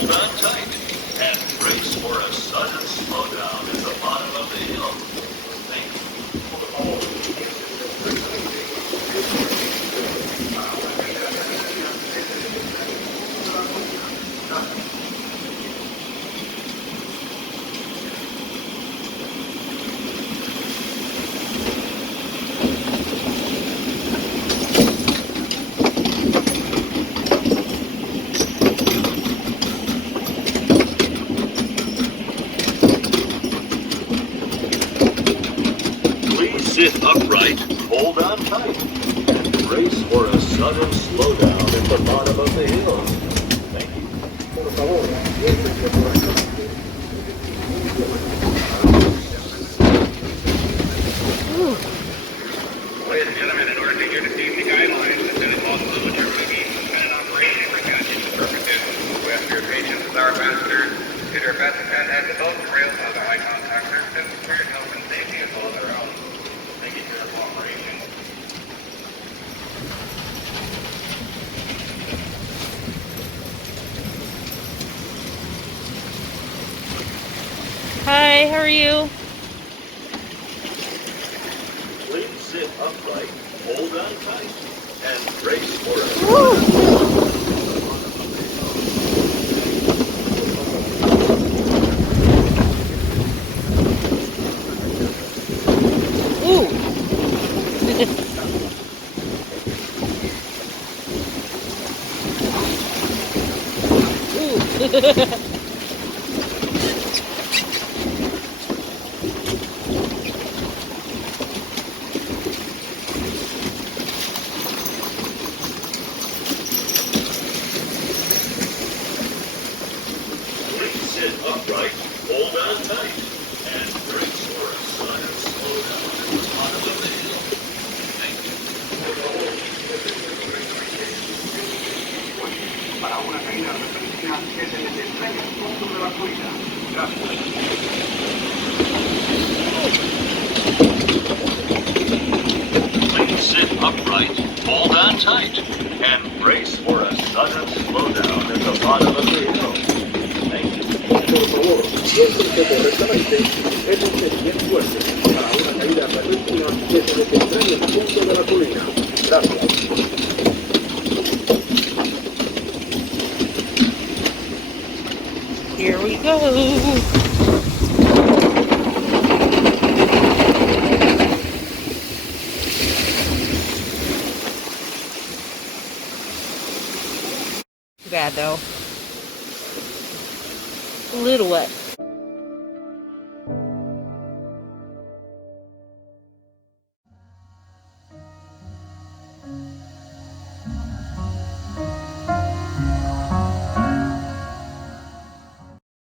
Hold on tight and brace for a sudden slowdown at the bottom of the hill. Thank you. Sit upright, hold on tight, and brace for a sudden slowdown at the bottom of the hill. Thank you. Ladies and gentlemen, in order to hear the safety guidelines, it's been impossible to determine the suspended operation for catching the purposes. We ask for your patience as our ambassadors to do their best to contact the boat and rails of the high contact surfaces for your health and safety as well as our own. Thank you for your cooperation. Hi, how are you? Please sit upright, hold on tight, and brace for a Ooh. Ooh. Sit upright, hold on tight, and brace for a sudden slowdown at the bottom of the hill. Thank you. Para una caída de emergencia que se detendrá en el punto de la tuya. Gracias. Please sit upright, hold on tight, and brace for a sudden slowdown at the bottom of the hill. Thank you. Por favor, siéntense correctamente en un seguimiento fuerte para una caída repentina que se detendrá en el punto de la colina. Gracias. Here we go. Too bad though. A little wet.